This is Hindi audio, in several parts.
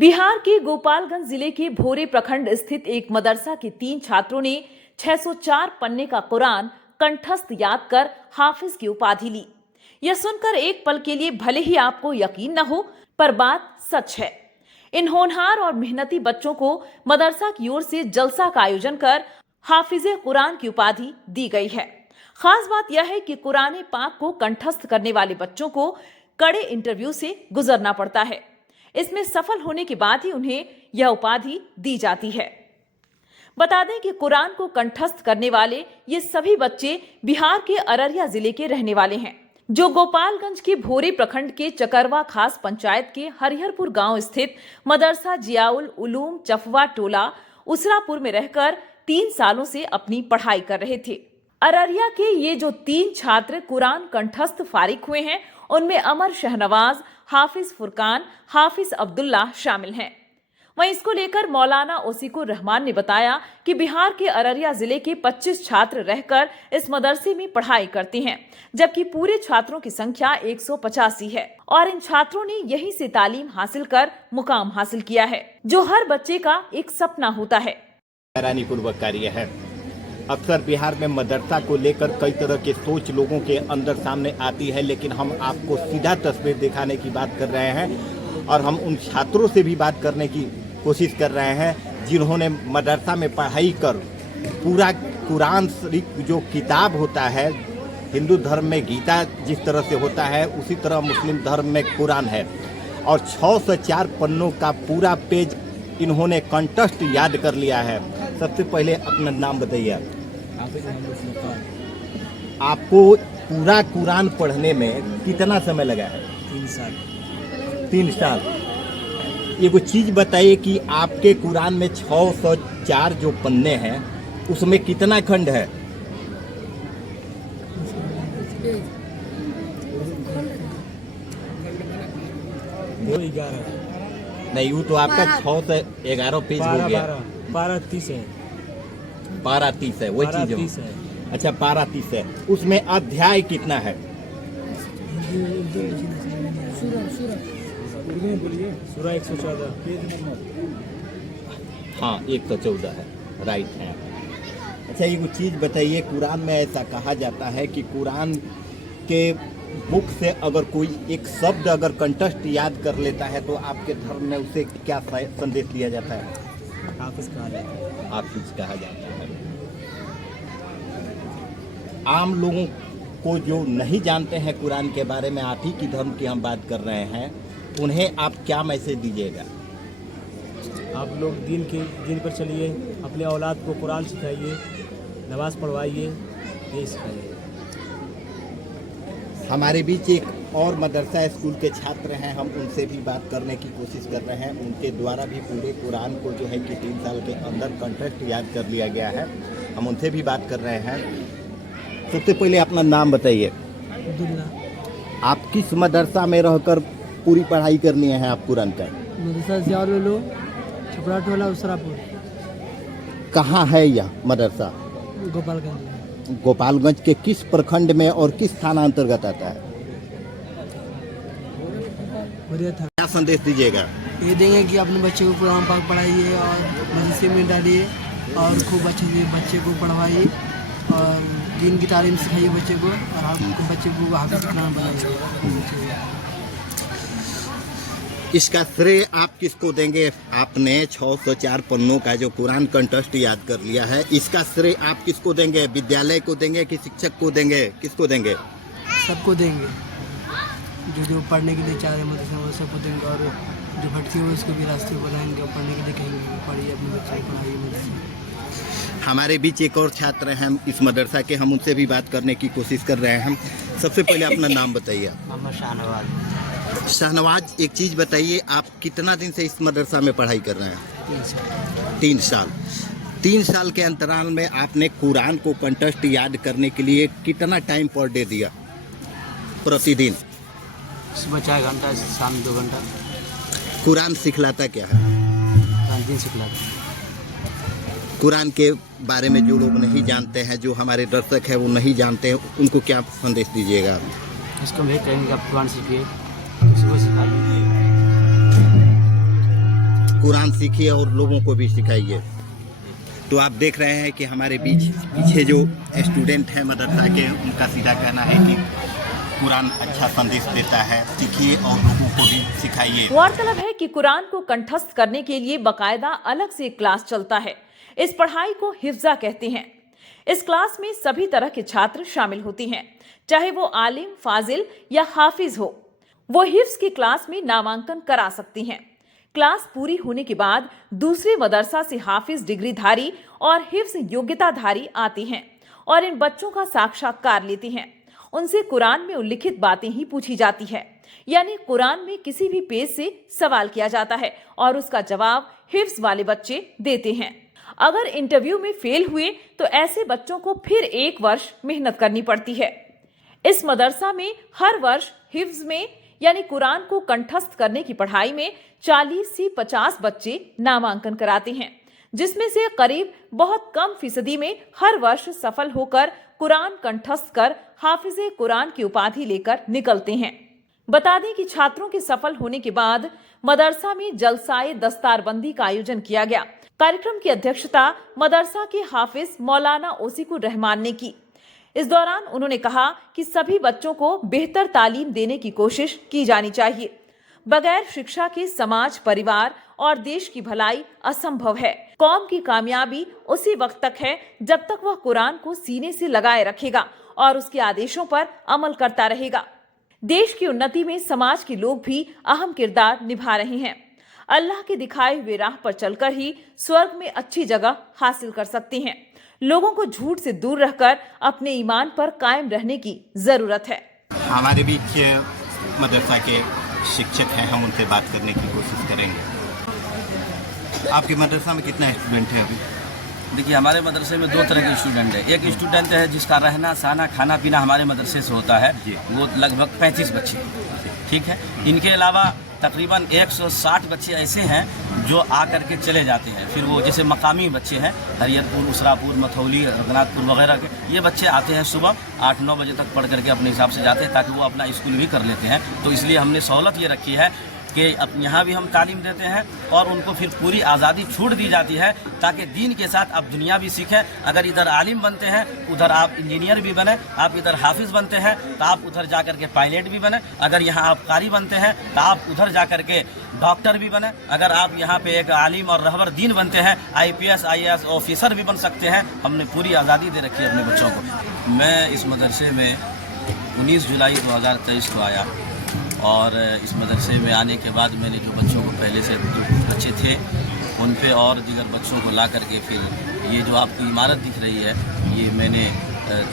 बिहार के गोपालगंज जिले के भोरे प्रखंड स्थित एक मदरसा के 3 छात्रों ने 604 पन्ने का कुरान कंठस्थ याद कर हाफिज की उपाधि ली। यह सुनकर एक पल के लिए भले ही आपको यकीन न हो, पर बात सच है। इन होनहार और मेहनती बच्चों को मदरसा की ओर से जलसा का आयोजन कर हाफिजे कुरान की उपाधि दी गई है। खास बात यह है कि कुरान पाक को कंठस्थ करने वाले बच्चों को कड़े इंटरव्यू से गुजरना पड़ता है। इसमें सफल होने के बाद ही उन्हें यह उपाधि दी जाती है। बता दें कि कुरान को कंठस्थ करने वाले ये सभी बच्चे बिहार के अररिया जिले के रहने वाले हैं, जो गोपालगंज के भोरे प्रखंड के चकरवा खास पंचायत के हरिहरपुर गांव स्थित मदरसा जियाउल उलूम चफवा टोला उसरापुर में रहकर 3 सालों से अपनी पढ़ाई कर रहे थे। अररिया के ये जो 3 छात्र कुरान कंठस्थ फारिग हुए हैं, उनमें अमर शहनवाज, हाफिज फुरकान, हाफिज अब्दुल्ला शामिल हैं। वहीं इसको लेकर मौलाना ओसीकुर रहमान ने बताया कि बिहार के अररिया जिले के 25 छात्र रहकर इस मदरसे में पढ़ाई करते हैं, जबकि पूरे छात्रों की संख्या 185 है और इन छात्रों ने यहीं से तालीम हासिल कर मुकाम हासिल किया है, जो हर बच्चे का एक सपना होता है। हैरानीपूर्वक कार्य है। अक्सर बिहार में मदरसा को लेकर कई तरह के सोच लोगों के अंदर सामने आती है, लेकिन हम आपको सीधा तस्वीर दिखाने की बात कर रहे हैं और हम उन छात्रों से भी बात करने की कोशिश कर रहे हैं जिन्होंने मदरसा में पढ़ाई कर पूरा कुरान शरीफ जो किताब होता है, हिंदू धर्म में गीता जिस तरह से होता है उसी तरह मुस्लिम धर्म में कुरान है और 604 पन्नों का पूरा पेज इन्होंने कंठस्थ याद कर लिया है। सबसे पहले अपना नाम बताइए। आपको पूरा कुरान पढ़ने में कितना समय लगा है? 3 साल। 3 साल। ये कोई चीज बताइए कि आपके कुरान में 604 जो पन्ने हैं उसमें कितना खंड है? नहीं, वो तो आपका 6 से 11 पेज हो गया। 12-30 है। 12-30 है, वही चीज 30 है। अच्छा, 12-30 है। उसमें अध्याय कितना है? सूरा 114। हाँ, 114 है, राइट है। अच्छा, ये कुछ चीज बताइए, कुरान में ऐसा कहा जाता है कि कुरान के बुक से अगर कोई एक शब्द अगर कंठस्थ याद कर लेता है तो आपके धर्म में उसे क्या संदेश दिया जाता है? हाफिज कहा जाता है। हाफिज कहा जाता है। आम लोगों को जो नहीं जानते हैं कुरान के बारे में, आप ही की धर्म की हम बात कर रहे हैं, उन्हें आप क्या मैसेज दीजिएगा? आप लोग दिन पर चलिए, अपने औलाद को कुरान सिखाइए, नमाज पढ़वाइए, यही सिखाइए। हमारे बीच एक और मदरसा स्कूल के छात्र हैं, हम उनसे भी बात करने की कोशिश कर रहे हैं। उनके द्वारा भी पूरे कुरान को जो है कि 3 साल के अंदर कंठस्थ याद कर लिया गया है। हम उनसे भी बात कर रहे हैं। सबसे पहले अपना नाम बताइए। अब्दुल्ला। आप किस मदरसा में रहकर पूरी पढ़ाई करनी है आप कुरान का? मदरसा जियाउल उलूम चपरा टोला उसरापुर। कहाँ है यह मदरसा? गोपालगंज। गोपालगंज के किस प्रखंड में और किस थाना अंतर्गत आता है? क्या संदेश दीजिएगा? ये देंगे कि अपने बच्चे को कुरान पाक पढ़ाइए और मदरसे में डालिए और खूब अच्छे से बच्चे को पढ़वाइए और दीन की तालीम सिखाइए बच्चे को और आपको बच्चे को हाफिज कुरान बनाइए। इसका श्रेय आप किसको देंगे? आपने 604 पन्नों का जो कुरान कंठस्थ याद कर लिया है, इसका श्रेय आप किसको देंगे? विद्यालय को देंगे कि शिक्षक को देंगे? किसको देंगे? सबको देंगे, जो पढ़ने के लिए चाह रहे मदरसा वो सबको देंगे और जो भटके हुए उसको भी रास्ते बुलाएंगे और पढ़ने के लिए कहेंगे पढ़िए, अपने बच्चे को पढ़ाइए मदरसा। हमारे बीच एक और छात्र हैं इस मदरसा के, हम उनसे भी बात करने की कोशिश कर रहे हैं। सबसे पहले अपना नाम बताइए। मोहम्मद शाहनवाज। शहनवाज, एक चीज़ बताइए, आप कितना दिन से इस मदरसा में पढ़ाई कर रहे हैं? 3 साल। 3 साल के अंतराल में आपने कुरान को कंठस्थ याद करने के लिए कितना टाइम पर डे दिया प्रतिदिन? सुबह 4 घंटा, शाम 2 घंटा। कुरान सिखलाता क्या है? दिन सिखलाता। कुरान के बारे में जो लोग नहीं जानते हैं, जो हमारे दर्शक हैं वो नहीं जानते हैं, उनको क्या संदेश दीजिएगा? इसको मैं कहेंगे आप कुरान सीखिए, सुबह सिखाइए। कुरान सीखिए और लोगों को भी सिखाइए। तो आप देख रहे हैं कि हमारे बीच पीछे जो स्टूडेंट हैं मदरसा के, उनका सीधा कहना है कि कुरान अच्छा संदेश देता है, सीखिए और लोगों को भी सिखाइए। गौरतलब है कि कुरान को कंठस्थ करने के लिए बाकायदा अलग से एक क्लास चलता है। इस पढ़ाई को हिफ्जा कहते हैं। इस क्लास में सभी तरह के छात्र शामिल होते हैं, चाहे वो आलिम, फाजिल या हाफिज हो। वो हिफ्ज की क्लास में नामांकन करा सकती हैं। क्लास पूरी होने के बाद दूसरे मदरसा से हाफिज डिग्रीधारी और हिफ्ज योग्यताधारी आते हैं और इन बच्चों का साक्षात्कार लेते हैं। उनसे कुरान में उल्लिखित बातें ही पूछी जाती है, यानी कुरान में किसी भी पेज से सवाल किया जाता है और उसका जवाब हिफ्ज वाले बच्चे देते हैं। अगर इंटरव्यू में फेल हुए तो ऐसे बच्चों को फिर 1 वर्ष मेहनत करनी पड़ती है। इस मदरसा में हर वर्ष हिफ्ज में यानी कुरान को कंठस्थ करने की पढ़ाई में 40 से 50 बच्चे नामांकन कराते हैं, जिसमें से करीब बहुत कम फीसदी में हर वर्ष सफल होकर कुरान कंठस्थ कर हाफिजे कुरान की उपाधि लेकर निकलते हैं। बता दें कि छात्रों के सफल होने के बाद मदरसा में जलसाए दस्तारबंदी का आयोजन किया गया। कार्यक्रम की अध्यक्षता मदरसा के हाफिज मौलाना ओसिकुर रहमान ने की। इस दौरान उन्होंने कहा कि सभी बच्चों को बेहतर तालीम देने की कोशिश की जानी चाहिए। बगैर शिक्षा के समाज, परिवार और देश की भलाई असंभव है। कौम की कामयाबी उसी वक्त तक है जब तक वह कुरान को सीने से लगाए रखेगा और उसके आदेशों पर अमल करता रहेगा। देश की उन्नति में समाज के लोग भी अहम किरदार निभा रहे हैं। अल्लाह के दिखाए हुए राह पर चलकर ही स्वर्ग में अच्छी जगह हासिल कर सकते हैं। लोगों को झूठ से दूर रहकर अपने ईमान पर कायम रहने की जरूरत है। हमारे बीच मदरसा के शिक्षक हैं, हम उनसे बात करने की कोशिश करेंगे। आपके मदरसा में कितना स्टूडेंट है अभी? देखिए, हमारे मदरसे में 2 तरह के स्टूडेंट है। एक स्टूडेंट है जिसका रहना सहना खाना पीना हमारे मदरसे से होता है, वो लगभग 35 बच्चे, ठीक है। इनके अलावा तकरीबन 160 बच्चे ऐसे हैं जो आकर के चले जाते हैं। फिर वो जैसे मकामी बच्चे हैं, हरियतपुर, उसरापुर, मथौली, रघुनाथपुर वगैरह के, ये बच्चे आते हैं सुबह 8-9 बजे तक पढ़ करके अपने हिसाब से जाते हैं ताकि वो अपना स्कूल भी कर लेते हैं। तो इसलिए हमने सहूलत ये रखी है कि अब यहाँ भी हम तालीम देते हैं और उनको फिर पूरी आज़ादी छूट दी जाती है ताकि दीन के साथ आप दुनिया भी सीखें। अगर इधर आलिम बनते हैं उधर आप इंजीनियर भी बने, आप इधर हाफिज़ बनते हैं तो आप उधर जा कर के पायलट भी बने, अगर यहाँ आप कारी बनते हैं तो आप उधर जा कर के डॉक्टर भी बने, अगर आप यहाँ पे एक आलिम और रहबर दीन बनते हैं IPS IAS ऑफिसर भी बन सकते हैं। हमने पूरी आज़ादी दे रखी है अपने बच्चों को। मैं इस मदरसे में 19 जुलाई 2023 को आया और इस मदरसे में आने के बाद मैंने जो बच्चों को पहले से जो बच्चे थे उन पे और दीगर बच्चों को ला करके फिर ये जो आपकी इमारत दिख रही है ये मैंने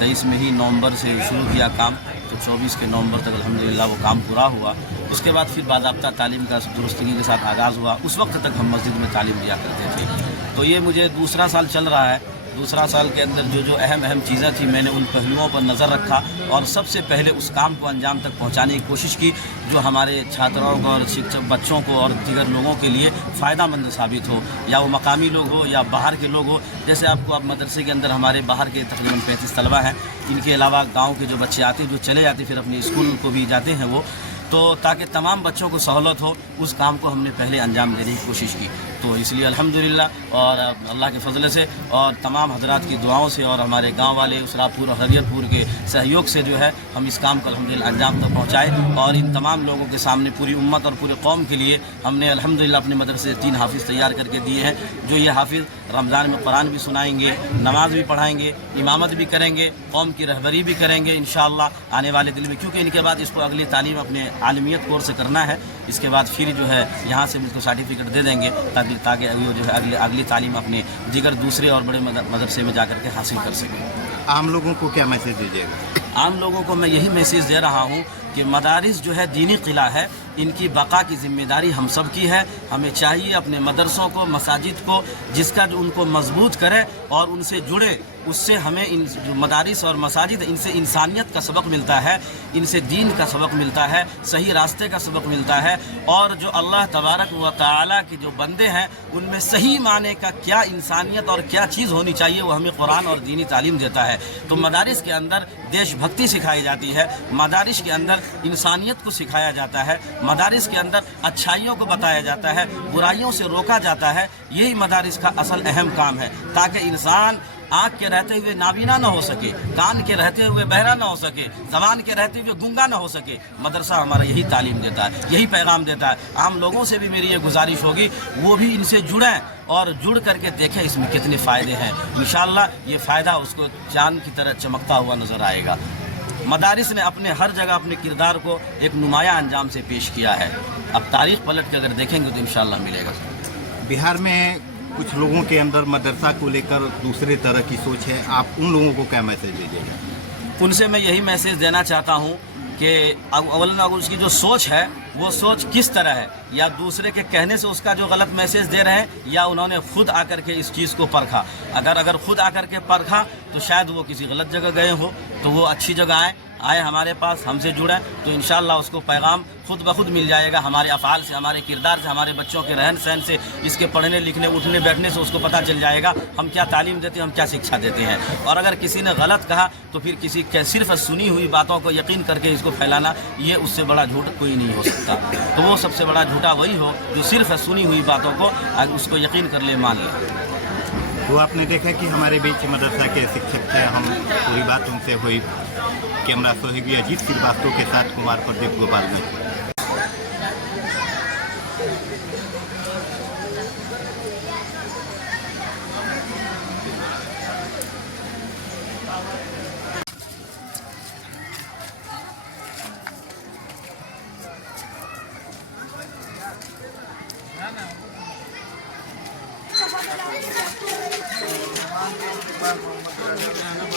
23 में ही नवंबर से शुरू किया काम, तो 24 के नवंबर तक अल्हम्दुलिल्लाह वो काम पूरा हुआ। उसके बाद फिर बाज़ाब्ता तालीम का दुरुस्तगी के साथ आगाज़ हुआ। उस वक्त तक हम मस्जिद में तालीम दिया करते थे। तो ये मुझे दूसरा साल चल रहा है। दूसरा साल के अंदर जो अहम चीज़ें थी मैंने उन पहलुओं पर नज़र रखा और सबसे पहले उस काम को अंजाम तक पहुंचाने की कोशिश की जो हमारे छात्रों को और शिक्षक बच्चों को और दीगर लोगों के लिए फ़ायदामंद साबित हो, या वो मकामी लोग हो या बाहर के लोग हो। जैसे आपको अब मदरसे के अंदर हमारे बाहर के तकरीबन 35 तलबा हैं, इनके अलावा गाँव के जो बच्चे आते जो चले जाते फिर अपने स्कूल को भी जाते हैं वो, तो ताकि तमाम बच्चों को सहूलत हो उस काम को हमने पहले अंजाम देने की कोशिश की। तो इसलिए अल्हम्दुलिल्लाह और अल्लाह के फजल से और तमाम हजरात की दुआओं से और हमारे गांव वाले उसरापुर और हरियतपुर के सहयोग से जो है हम इस काम को अल्हम्दुलिल्लाह अंजाम तक पहुँचाए। और इन तमाम लोगों के सामने पूरी उम्मत और पूरे कौम के लिए हमने अल्हम्दुलिल्लाह अपने मदरसे से 3 हाफिज़ तैयार करके दिए हैं, जो ये हाफिज़ रमज़ान में कुरान भी सुनाएंगे, नमाज भी पढ़ाएंगे, इमामत भी करेंगे, कौम की रहबरी भी करेंगे इंशाअल्लाह आने वाले दिन में। क्योंकि इनके बाद इसको अगली तालीम अपने आलमियत कोर्स से करना है, इसके बाद फिर जो है यहाँ से इसको सर्टिफिकेट दे देंगे ताकि वो जो है अगली तालीम अपने दिगर दूसरे और बड़े मदरसे में जाकर के हासिल कर सकें। आम लोगों को क्या मैसेज दीजिएगा? आम लोगों को मैं यही मैसेज दे रहा हूँ कि मदारिस जो है दीनी किला है, इनकी बका की जिम्मेदारी हम सब की है। हमें चाहिए अपने मदरसों को, मसाजिद को, जिसका जो उनको मजबूत करे और उनसे जुड़े उससे हमें इन जो मदारिस और मसाजिद, इनसे इंसानियत का सबक मिलता है, इनसे दीन का सबक मिलता है, सही रास्ते का सबक मिलता है। और जो अल्लाह तबारक व तआला के जो बंदे हैं उनमें सही माने का क्या इंसानियत और क्या चीज़ होनी चाहिए वो हमें कुरान और दीनी तालीम देता है। तो मदारिस के अंदर देशभक्ति सिखाई जाती है, मदारिस के अंदर इंसानियत को सिखाया जाता है, मदारिस के अंदर अच्छाइयों को बताया जाता है, बुराइयों से रोका जाता है। यही मदारिस का असल अहम काम है, ताकि इंसान आँख के रहते हुए नाबीना न हो सके, कान के रहते हुए बहरा न हो सके, ज़बान के रहते हुए गूंगा न हो सके। मदरसा हमारा यही तालीम देता है, यही पैगाम देता है। आम लोगों से भी मेरी ये गुजारिश होगी वो भी इनसे जुड़ें और जुड़ करके देखें इसमें कितने फ़ायदे हैं। इंशाअल्लाह ये फ़ायदा उसको चाँद की तरह चमकता हुआ नज़र आएगा। मदारिस ने अपने हर जगह अपने किरदार को एक नुमाया अंजाम से पेश किया है। अब तारीख़ पलट के अगर देखेंगे तो इंशाअल्लाह मिलेगा। बिहार में कुछ लोगों के अंदर मदरसा को लेकर दूसरे तरह की सोच है, आप उन लोगों को क्या मैसेज दीजिएगा? उनसे मैं यही मैसेज देना चाहता हूँ कि अवलन उसकी जो सोच है वो सोच किस तरह है, या दूसरे के कहने से उसका जो गलत मैसेज दे रहे हैं, या उन्होंने खुद आकर के इस चीज़ को परखा। अगर खुद आकर के परखा तो शायद वो किसी गलत जगह गए हो, तो वो अच्छी जगह आए हमारे पास, हमसे जुड़ें, तो इंशाअल्लाह उसको पैगाम खुद ब खुद मिल जाएगा। हमारे अफ़ाल से, हमारे किरदार से, हमारे बच्चों के रहन सहन से, इसके पढ़ने लिखने उठने बैठने से उसको पता चल जाएगा हम क्या तालीम देते हैं, हम क्या शिक्षा देते हैं। और अगर किसी ने गलत कहा तो फिर किसी के सिर्फ सुनी हुई बातों को यकीन करके इसको फैलाना, ये उससे बड़ा झूठ कोई नहीं हो सकता। तो वो सबसे बड़ा झूठा वही हो जो सिर्फ सुनी हुई बातों को उसको यकीन कर ले, मान ले। तो आपने देखा कि हमारे बीच मदरसा के शिक्षक थे, हम पूरी बात उनसे हुई। कैमरा सहयोगी अजीत श्रीवास्तव के साथ कुमार प्रदीप गोपाल में। मोहम्मद